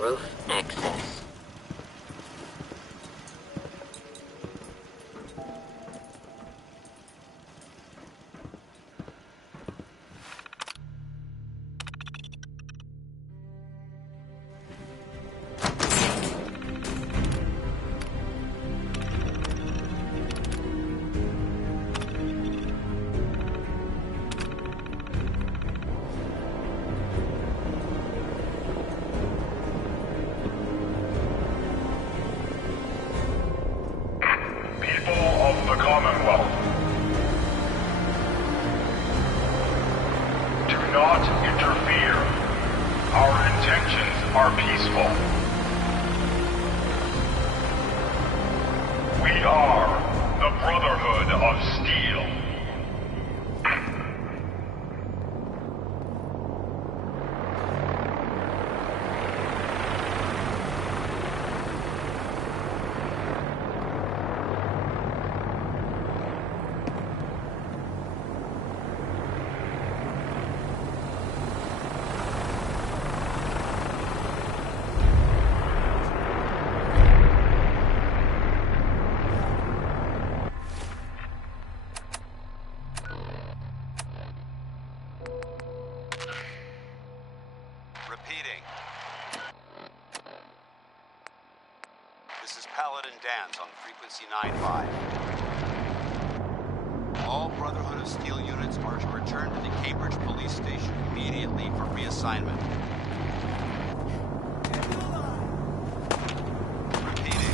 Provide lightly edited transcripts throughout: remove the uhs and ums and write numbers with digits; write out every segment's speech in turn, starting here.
Roof access. On frequency 95. All Brotherhood of Steel units are to return to the Cambridge Police Station immediately for reassignment. Repeating.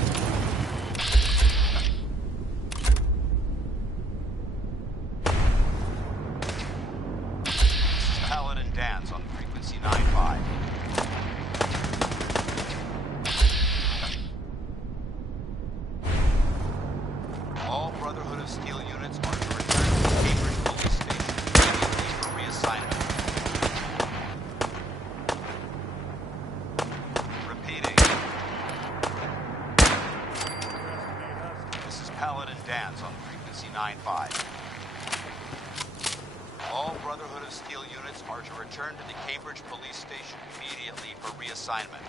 This is Paladin Dance on frequency 95. Brotherhood of Steel units are to return to the Cambridge Police Station immediately for reassignment. Repeating. This is Paladin Dance on frequency 95. All Brotherhood of Steel units are to return to the Cambridge Police Station immediately for reassignment.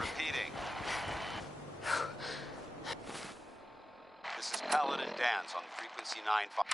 Repeating. This is Paladin Dance on frequency 95.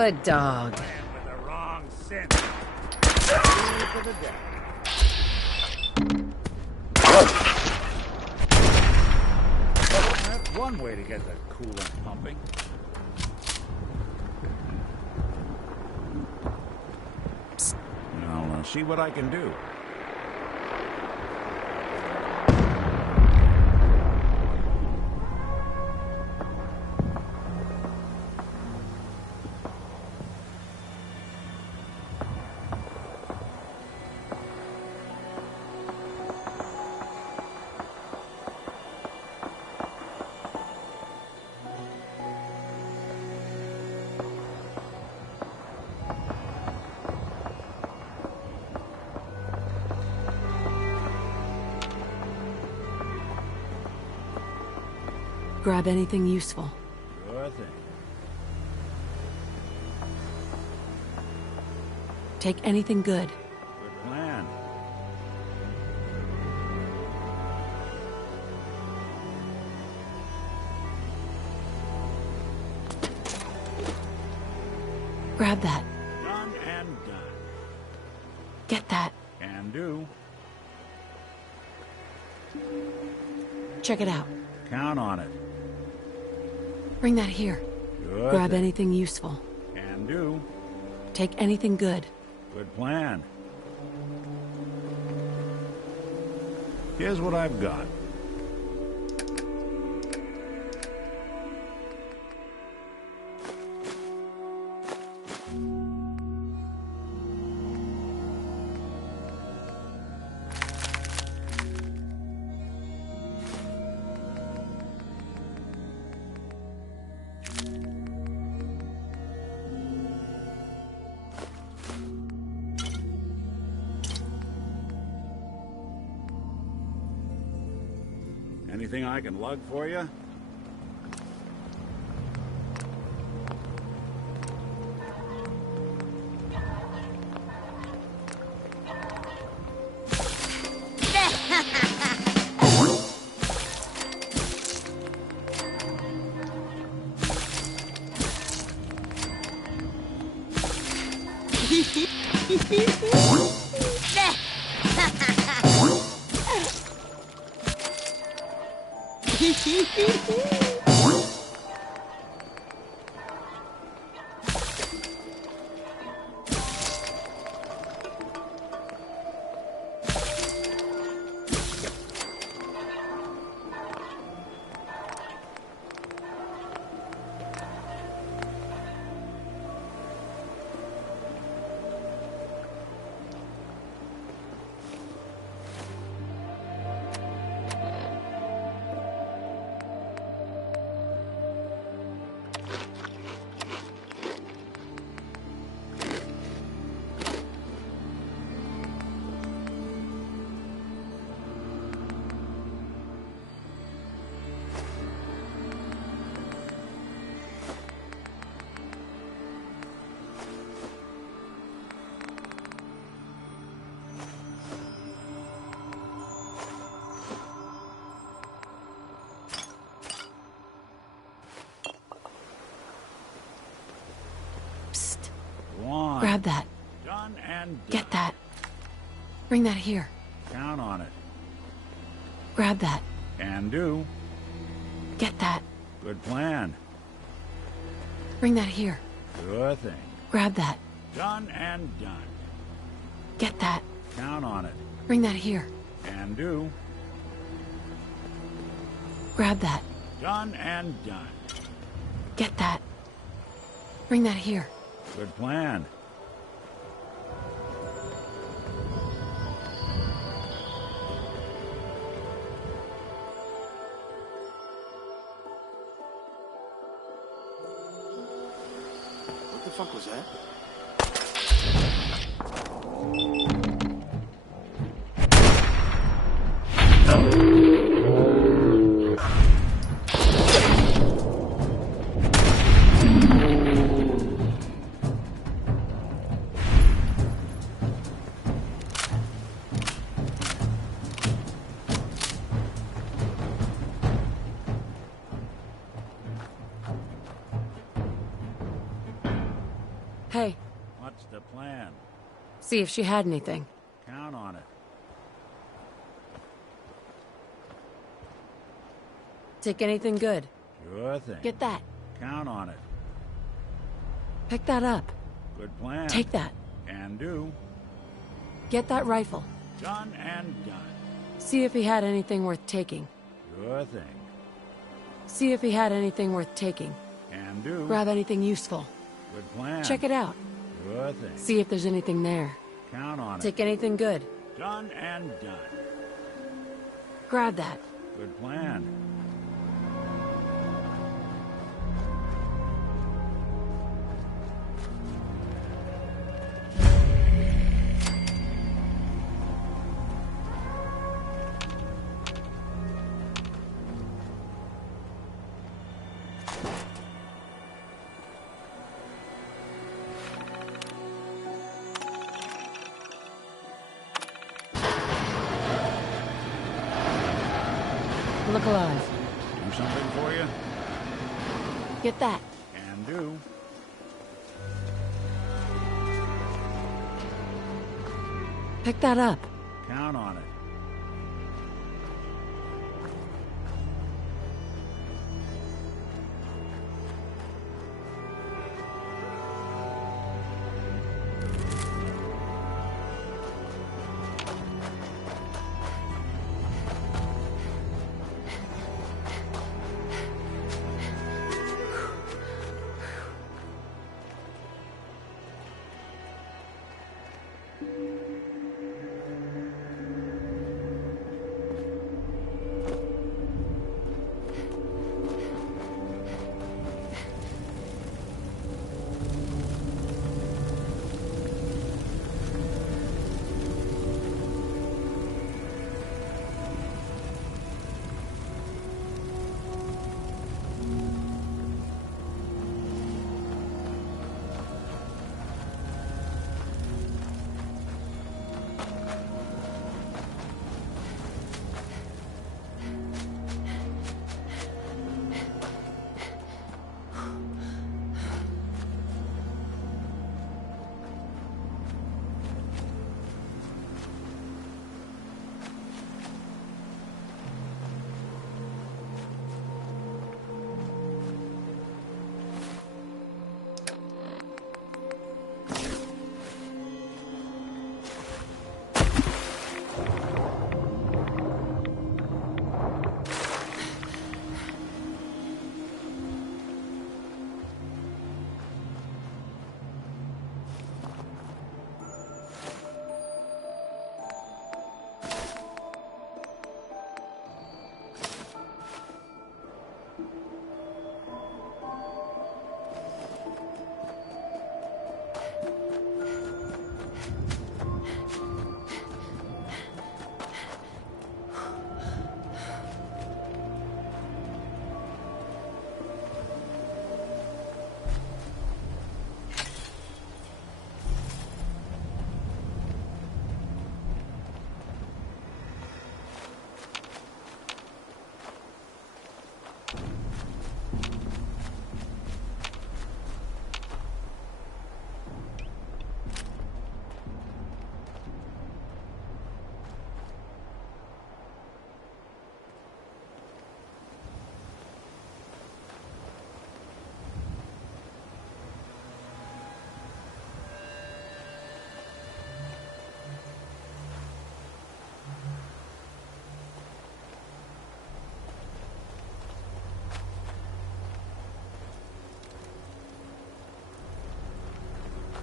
Good dog. Man with the wrong scent. To the death. That's one way to get the coolant pumping. I'll see what I can do. Grab anything useful. Sure thing. Take anything good. Good plan. Grab that. Done and done. Get that. Can do. Check it out. Count on it. Bring that here. Sure Grab thing. anything useful. Can do. Take anything good. Good plan. Here's what I've got. Anything I can lug for you? Grab that. Done and done. Get that. Bring that here. Count on it. Grab that. Can do. Get that. Good plan. Bring that here. Sure thing. Grab that. Done and done. Get that. Count on it. Bring that here. Can do. Grab that. Done and done. Get that. Bring that here. Good plan. What the fuck was that? Hey, What's the plan? see if she had anything. Count on it. Take anything good. Sure thing. Get that. Count on it. Pick that up. Good plan. Take that. Can do. Get that rifle. Done and done. See if he had anything worth taking. Sure thing. See if he had anything worth taking. Can do. Grab anything useful. Good plan. Check it out. Sure thing. See if there's anything there. Count on it. Take anything good. Done and done. Grab that. Good plan. Look alive. Do something for you? Get that. Can do. Pick that up. Count on it.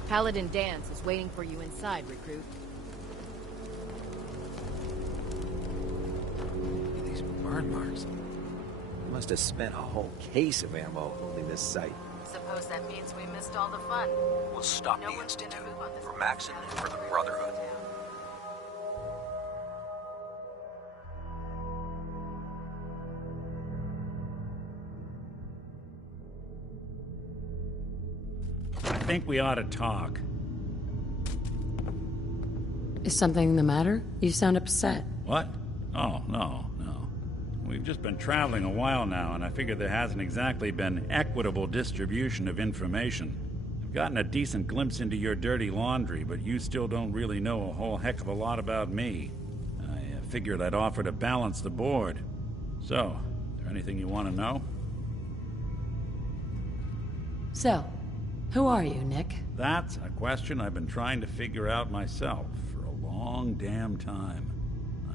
Paladin Dance is waiting for you inside, recruit. Look at these burn marks. I must have spent a whole case of ammo holding this site. Suppose that means we missed all the fun. We'll stop No the one's gonna Institute move on this for Maxon and for the Brotherhood. I think we ought to talk. Is something the matter? You sound upset. What? Oh, no. We've just been traveling a while now, and I figure there hasn't exactly been equitable distribution of information. I've gotten a decent glimpse into your dirty laundry, but you still don't really know a whole heck of a lot about me. I figured I'd offer to balance the board. So, is there anything you want to know? So, who are you, Nick? That's a question I've been trying to figure out myself for a long damn time.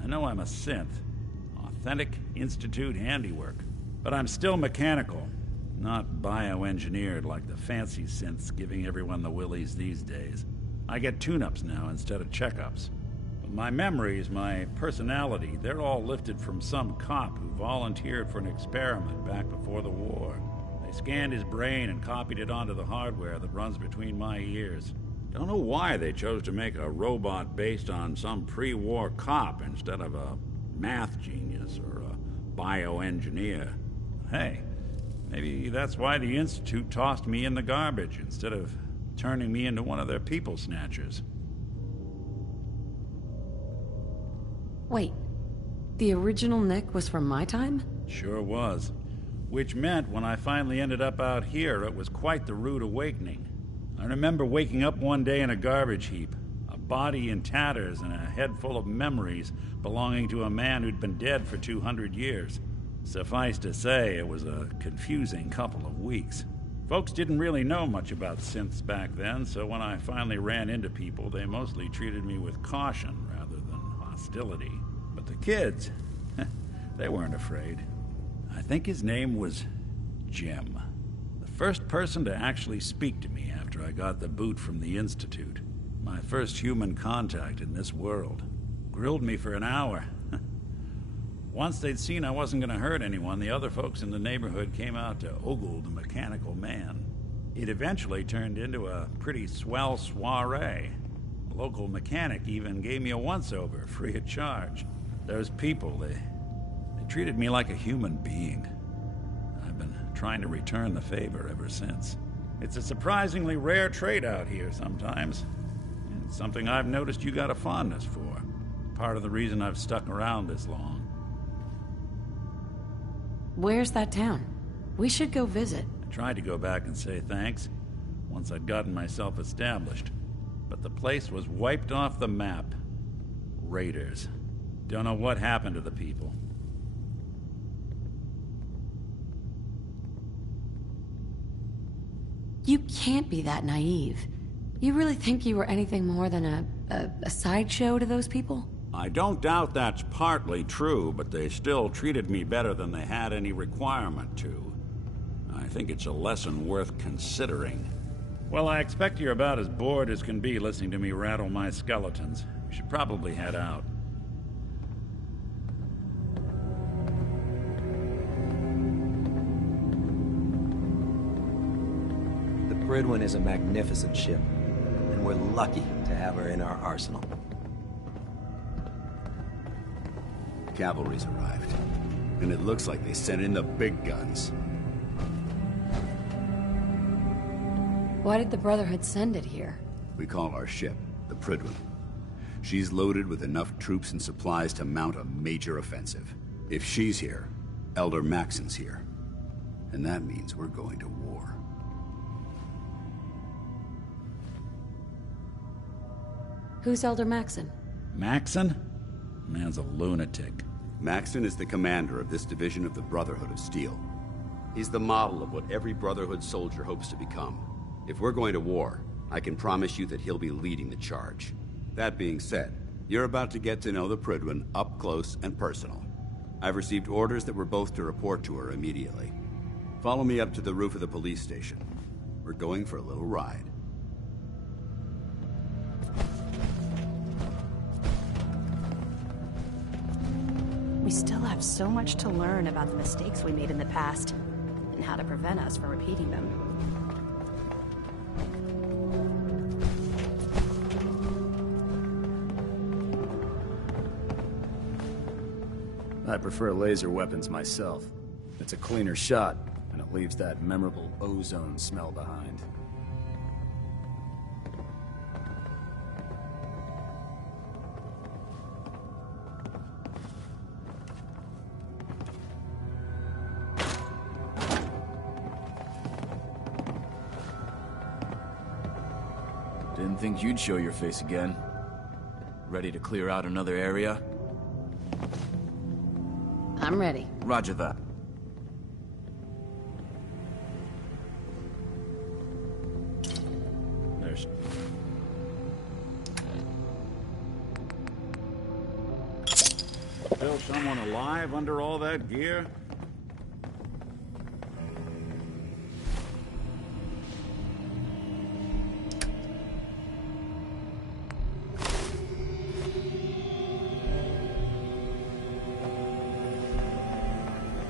I know I'm a synth. Authentic Institute handiwork. But I'm still mechanical, not bioengineered like the fancy synths giving everyone the willies these days. I get tune-ups now instead of checkups. But my memories, my personality, they're all lifted from some cop who volunteered for an experiment back before the war. They scanned his brain and copied it onto the hardware that runs between my ears. Don't know why they chose to make a robot based on some pre-war cop instead of a math genius or a bioengineer. Hey, maybe that's why the Institute tossed me in the garbage instead of turning me into one of their people snatchers. Wait, the original Nick was from my time? Sure was. Which meant when I finally ended up out here, it was quite the rude awakening. I remember waking up one day in a garbage heap, a body in tatters and a head full of memories belonging to a man who'd been dead for 200 years. Suffice to say, it was a confusing couple of weeks. Folks didn't really know much about synths back then, so when I finally ran into people, they mostly treated me with caution rather than hostility. But the kids, they weren't afraid. I think his name was Jim. The first person to actually speak to me after I got the boot from the Institute. My first human contact in this world. Grilled me for an hour. Once they'd seen I wasn't going to hurt anyone, the other folks in the neighborhood came out to ogle the mechanical man. It eventually turned into a pretty swell soiree. The local mechanic even gave me a once-over, free of charge. Those people, they treated me like a human being. I've been trying to return the favor ever since. It's a surprisingly rare trait out here sometimes. It's something I've noticed you got a fondness for. Part of the reason I've stuck around this long. Where's that town? We should go visit. I tried to go back and say thanks, once I'd gotten myself established. But the place was wiped off the map. Raiders. Don't know what happened to the people. You can't be that naive. You really think you were anything more than a sideshow to those people? I don't doubt that's partly true, but they still treated me better than they had any requirement to. I think it's a lesson worth considering. Well, I expect you're about as bored as can be listening to me rattle my skeletons. We should probably head out. The Prydwen is a magnificent ship, and we're lucky to have her in our arsenal. Cavalry's arrived, and it looks like they sent in the big guns. Why did the Brotherhood send it here? We call our ship the Prydwen. She's loaded with enough troops and supplies to mount a major offensive. If she's here, Elder Maxon's here. And that means we're going to war. Who's Elder Maxon? Maxon? Man's a lunatic. Maxon is the commander of this division of the Brotherhood of Steel. He's the model of what every Brotherhood soldier hopes to become. If we're going to war, I can promise you that he'll be leading the charge. That being said, you're about to get to know the Prydwen up close and personal. I've received orders that we're both to report to her immediately. Follow me up to the roof of the police station. We're going for a little ride. We still have so much to learn about the mistakes we made in the past, and how to prevent us from repeating them. I prefer laser weapons myself. It's a cleaner shot, and it leaves that memorable ozone smell behind. Didn't think you'd show your face again. Ready to clear out another area? I'm ready. Roger that. There's... Still someone alive under all that gear?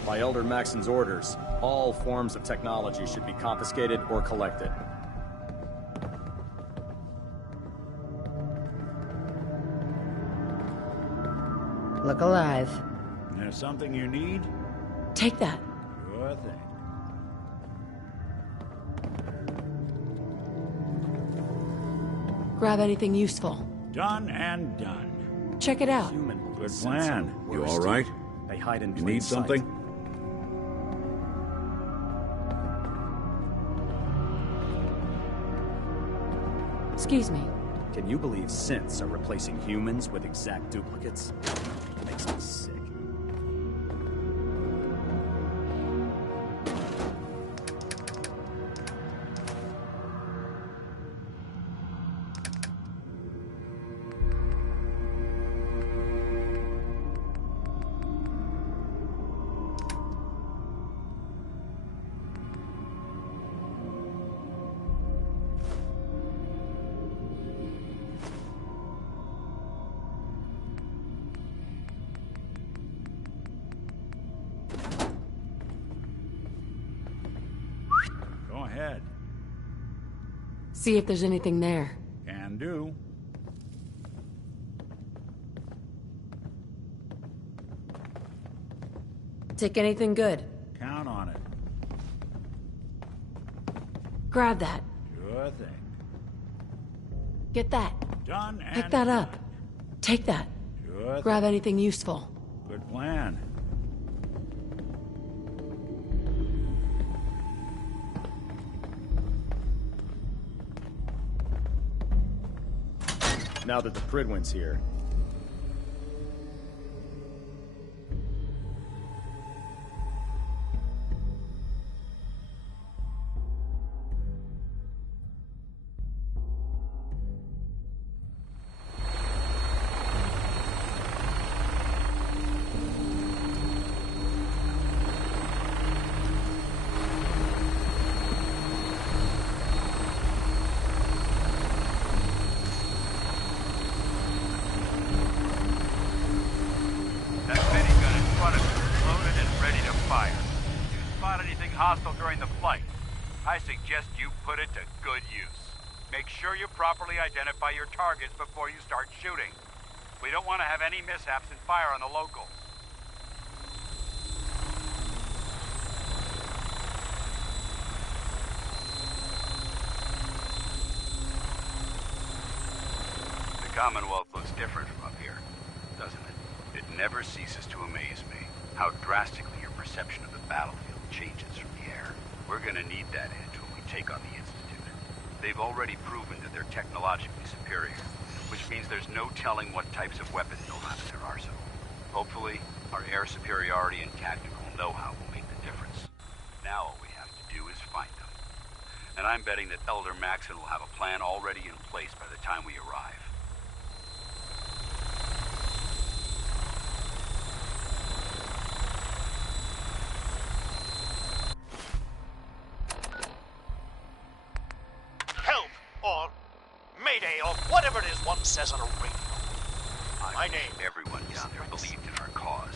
By Elder Maxon's orders, all forms of technology should be confiscated or collected. Look alive. There's something you need? Take that. Sure thing. Grab anything useful. Done and done. Check it out. Good plan. You all right? They hide in You plain need sight. something? Excuse me. Can you believe synths are replacing humans with exact duplicates? It makes me sick. Go ahead. See if there's anything there. Can do. Take anything good. Count on it. Grab that. Sure thing. Get that. Done and Pick that up. done. Take that. Sure thing. Grab anything useful. Good plan. Now that the Pridwin's here, That minigun in front of you is loaded and ready to fire. If you spot anything hostile during the flight, I suggest you put it to good use. Make sure you properly identify your targets before you start shooting. We don't want to have any mishaps and fire on the locals. The Commonwealth looks different from up here, doesn't it? It never ceases to amaze me how drastically your perception of the battlefield changes from the air. We're gonna need that edge when we take on the Institute. They've already proven that they're technologically superior, which means there's no telling what types of weapons they'll have in their arsenal. Hopefully, our air superiority and tactical know-how will make the difference. Now all we have to do is find them. And I'm betting that Elder Maxon will have a plan already in place by the time we arrive. Help, or Mayday, or whatever it is one says on a radio. My name. Everyone down there believed in our cause,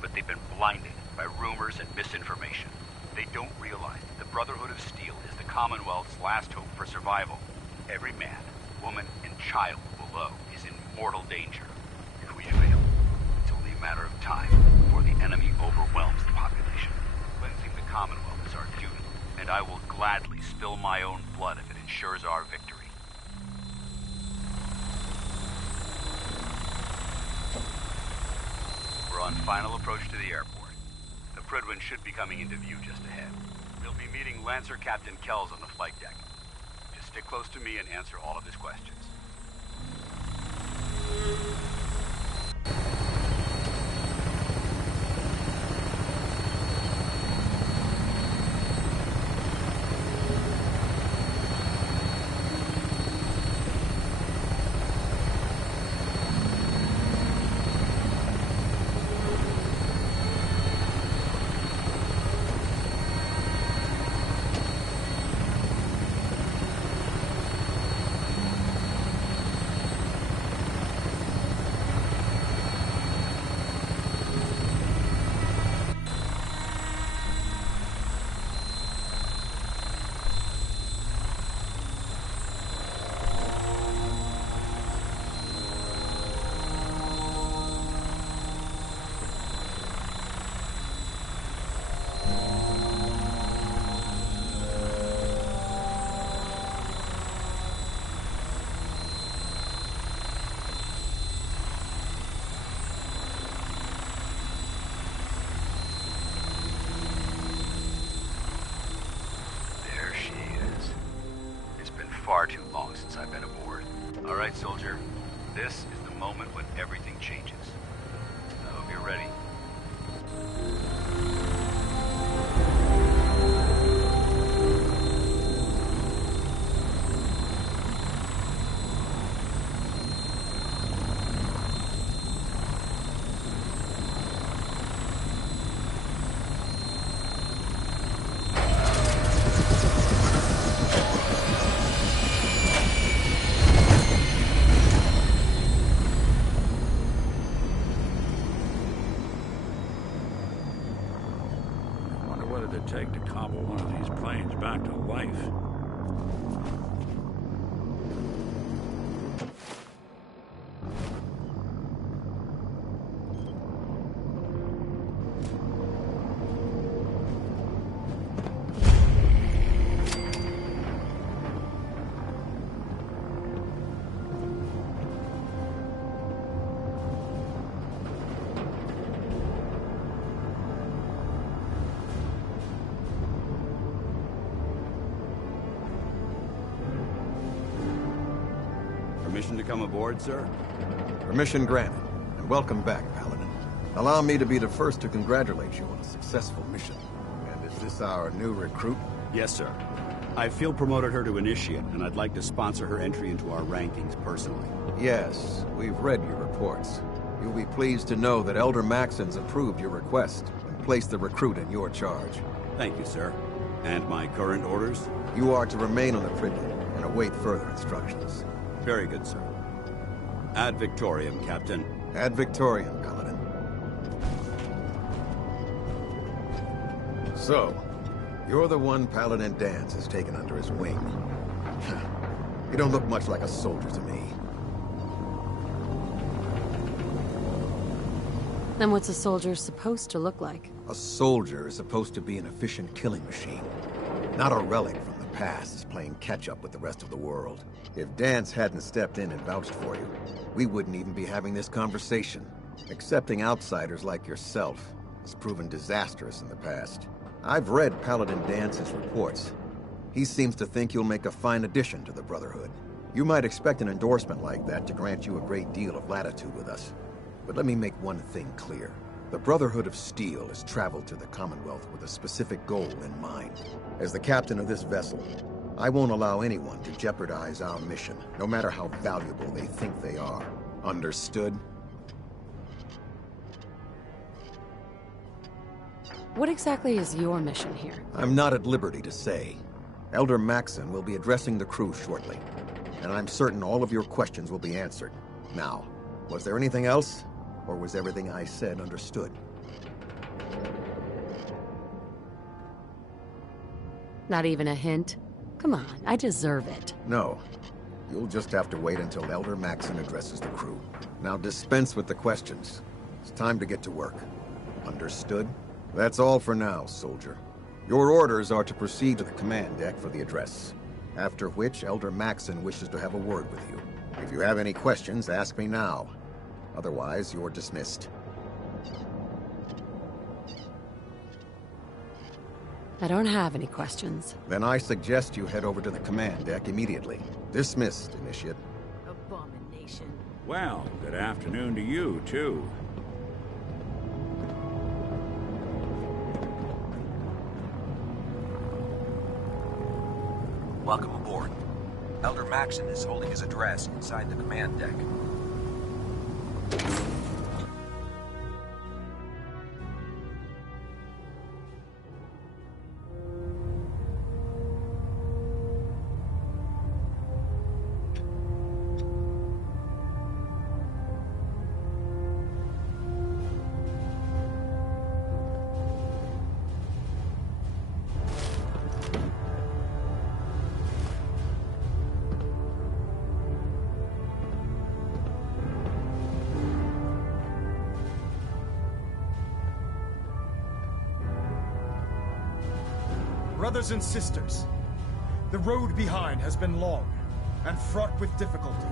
but they've been blinded by rumors and misinformation. They don't realize that the Brotherhood of Steel is the Commonwealth's last hope for survival. Every man, woman, and child below is in mortal danger. If we fail, it's only a matter of time before the enemy overwhelms the population. Cleansing the Commonwealth is our duty, and I will gladly spill my own blood if it ensures our victory. We're on final approach to the airport. The Pridwin should be coming into view just ahead. We'll be meeting Lancer Captain Kells on the flight deck. Just stick close to me and answer all of his questions. it take to cobble one of these planes back to life? Permission to come aboard, sir? Permission granted, and welcome back, Paladin. Allow me to be the first to congratulate you on a successful mission. And is this our new recruit? Yes, sir. I feel promoted her to initiate, and I'd like to sponsor her entry into our rankings personally. Yes, we've read your reports. You'll be pleased to know that Elder Maxon's approved your request and placed the recruit in your charge. Thank you, sir. And my current orders? You are to remain on the frigate and await further instructions. Very good, sir. Ad Victoriam, Captain. Ad Victoriam, Paladin. So, you're the one Paladin Danse has taken under his wing. You don't look much like a soldier to me. Then what's a soldier supposed to look like? A soldier is supposed to be an efficient killing machine, not a relic from the past playing catch-up with the rest of the world. If Danse hadn't stepped in and vouched for you, we wouldn't even be having this conversation. Accepting outsiders like yourself has proven disastrous in the past. I've read Paladin Dance's reports. He seems to think you'll make a fine addition to the Brotherhood. You might expect an endorsement like that to grant you a great deal of latitude with us. But let me make one thing clear. The Brotherhood of Steel has traveled to the Commonwealth with a specific goal in mind. As the captain of this vessel, I won't allow anyone to jeopardize our mission, no matter how valuable they think they are. Understood? What exactly is your mission here? I'm not at liberty to say. Elder Maxon will be addressing the crew shortly, and I'm certain all of your questions will be answered. Now, was there anything else? Or was everything I said understood? Not even a hint? Come on, I deserve it. No. You'll just have to wait until Elder Maxon addresses the crew. Now dispense with the questions. It's time to get to work. Understood? That's all for now, soldier. Your orders are to proceed to the command deck for the address. After which, Elder Maxon wishes to have a word with you. If you have any questions, ask me now. Otherwise, you're dismissed. I don't have any questions. Then I suggest you head over to the command deck immediately. Dismissed, Initiate. Abomination. Well, good afternoon to you, too. Welcome aboard. Elder Maxon is holding his address inside the command deck. Brothers and sisters, the road behind has been long and fraught with difficulty.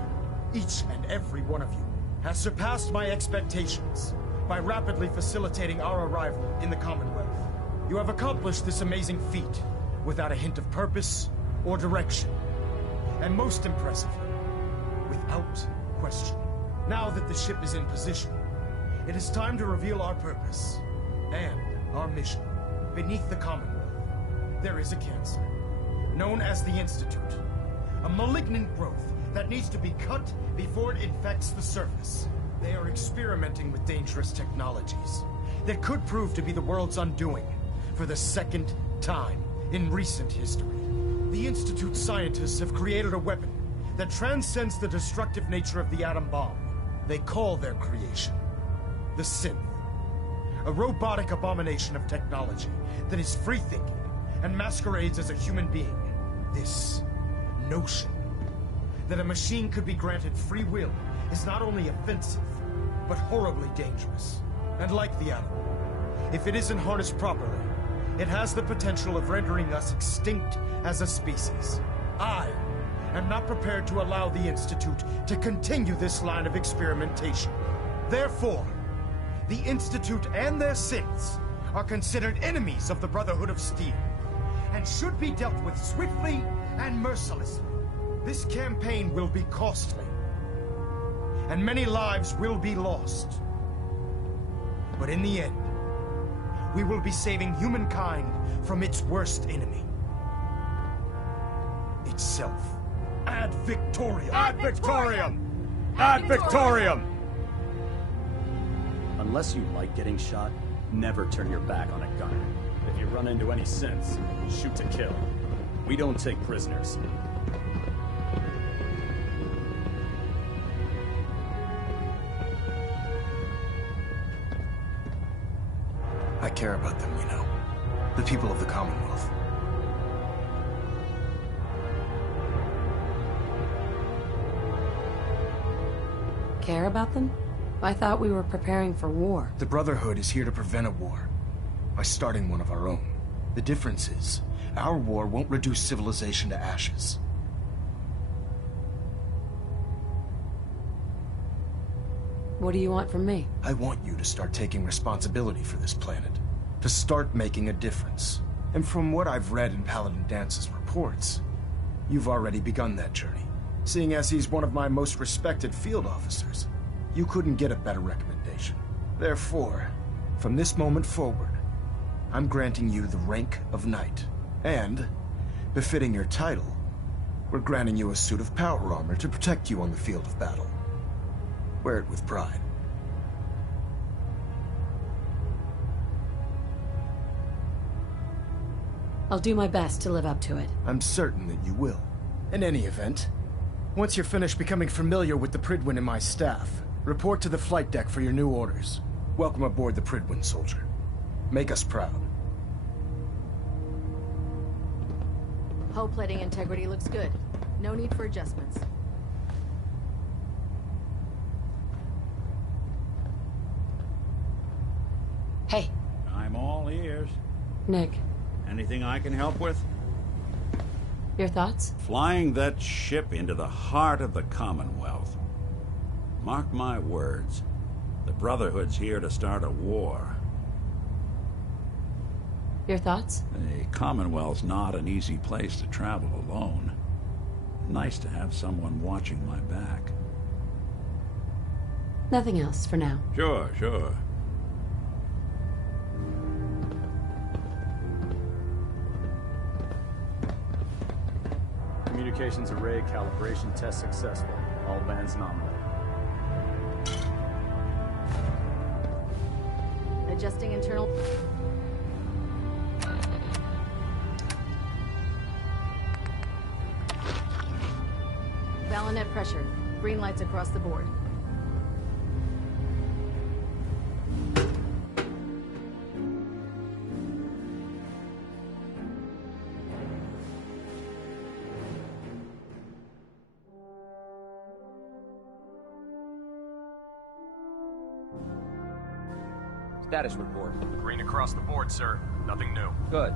Each and every one of you has surpassed my expectations by rapidly facilitating our arrival in the Commonwealth. You have accomplished this amazing feat without a hint of purpose or direction. And most impressively, without question. Now that the ship is in position, it is time to reveal our purpose and our mission. Beneath the Commonwealth, there is a cancer, known as the Institute. A malignant growth that needs to be cut before it infects the surface. They are experimenting with dangerous technologies that could prove to be the world's undoing for the second time in recent history. The Institute's scientists have created a weapon that transcends the destructive nature of the atom bomb. They call their creation the Synth. A robotic abomination of technology that is free-thinking and masquerades as a human being. This notion that a machine could be granted free will is not only offensive, but horribly dangerous. And like the animal, if it isn't harnessed properly, it has the potential of rendering us extinct as a species. I am not prepared to allow the Institute to continue this line of experimentation. Therefore, the Institute and their synths are considered enemies of the Brotherhood of Steel, and should be dealt with swiftly and mercilessly. This campaign will be costly, and many lives will be lost. But in the end, we will be saving humankind from its worst enemy. Itself. Ad Victoriam! Ad Victoriam! Ad Victoriam! Unless you like getting shot, never turn your back on a gunner. If you run into any synths, shoot to kill. We don't take prisoners. I care about them, you know. The people of the Commonwealth. Care about them? I thought we were preparing for war. The Brotherhood is here to prevent a war by starting one of our own. The difference is, our war won't reduce civilization to ashes. What do you want from me? I want you to start taking responsibility for this planet. To start making a difference. And from what I've read in Paladin Dance's reports, you've already begun that journey. Seeing as he's one of my most respected field officers, you couldn't get a better recommendation. Therefore, from this moment forward, I'm granting you the rank of Knight. And, befitting your title, we're granting you a suit of power armor to protect you on the field of battle. Wear it with pride. I'll do my best to live up to it. I'm certain that you will. In any event, once you're finished becoming familiar with the Pridwin and my staff, report to the flight deck for your new orders. Welcome aboard the Pridwin, soldier. Make us proud. Hull plating integrity looks good. No need for adjustments. Hey. I'm all ears. Nick. Anything I can help with? Your thoughts? Flying that ship into the heart of the Commonwealth. Mark my words. The Brotherhood's here to start a war. Your thoughts? The Commonwealth's not an easy place to travel alone. Nice to have someone watching my back. Nothing else for now. Sure. Communications array calibration test successful. All bands nominal. Adjusting internal... Balonet pressure. Green lights across the board. Status report. Green across the board, sir. Nothing new. Good.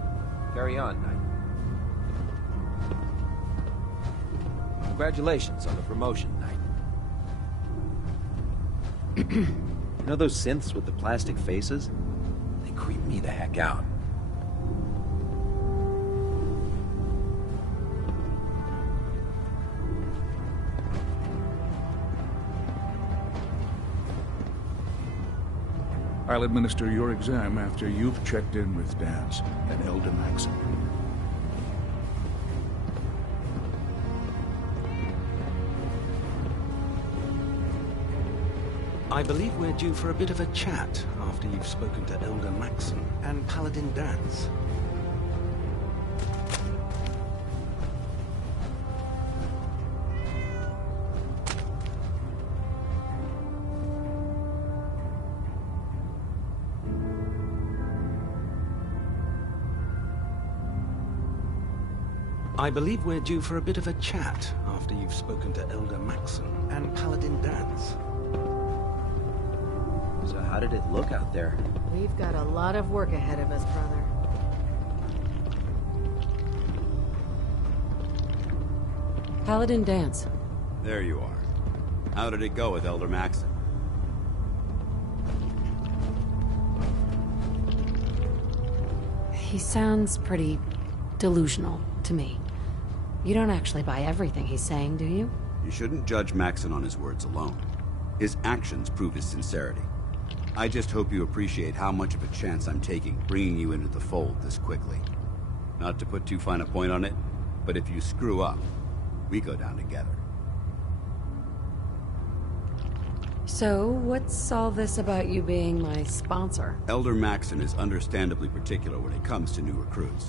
Carry on, Knight. Congratulations on the promotion, Knight. You know those synths with the plastic faces? They creep me the heck out. I'll administer your exam after you've checked in with Dance and Elder Maxim. I believe we're due for a bit of a chat after you've spoken to Elder Maxim and Paladin Dance. I believe we're due for a bit of a chat after you've spoken to Elder Maxon and Paladin Dance. So how did it look out there? We've got a lot of work ahead of us, brother. Paladin Dance. There you are. How did it go with Elder Maxon? He sounds pretty delusional to me. You don't actually buy everything he's saying, do you? You shouldn't judge Maxon on his words alone. His actions prove his sincerity. I just hope you appreciate how much of a chance I'm taking bringing you into the fold this quickly. Not to put too fine a point on it, but if you screw up, we go down together. So, what's all this about you being my sponsor? Elder Maxon is understandably particular when it comes to new recruits.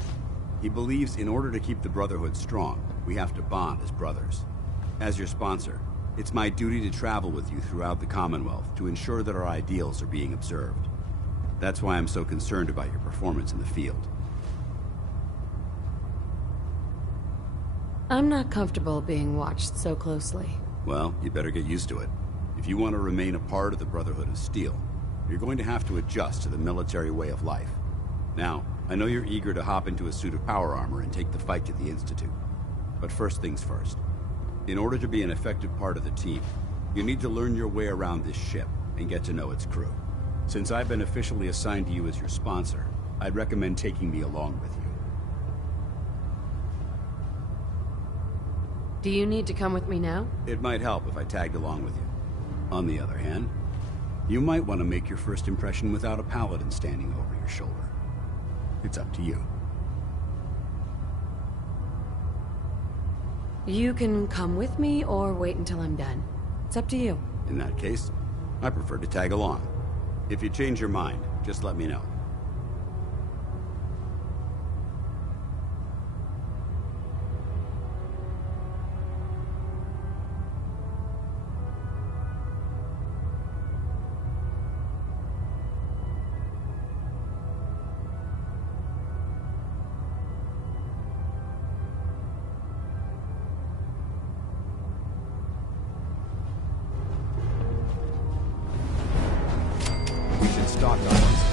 He believes in order to keep the Brotherhood strong, we have to bond as brothers. As your sponsor, it's my duty to travel with you throughout the Commonwealth to ensure that our ideals are being observed. That's why I'm so concerned about your performance in the field. I'm not comfortable being watched so closely. Well, you better get used to it. If you want to remain a part of the Brotherhood of Steel, you're going to have to adjust to the military way of life. Now, I know you're eager to hop into a suit of power armor and take the fight to the Institute. But first things first. In order to be an effective part of the team, you need to learn your way around this ship and get to know its crew. Since I've been officially assigned to you as your sponsor, I'd recommend taking me along with you. Do you need to come with me now? It might help if I tagged along with you. On the other hand, you might want to make your first impression without a paladin standing over your shoulder. It's up to you. You can come with me or wait until I'm done. It's up to you. In that case, I prefer to tag along. If you change your mind, just let me know. We should stock up on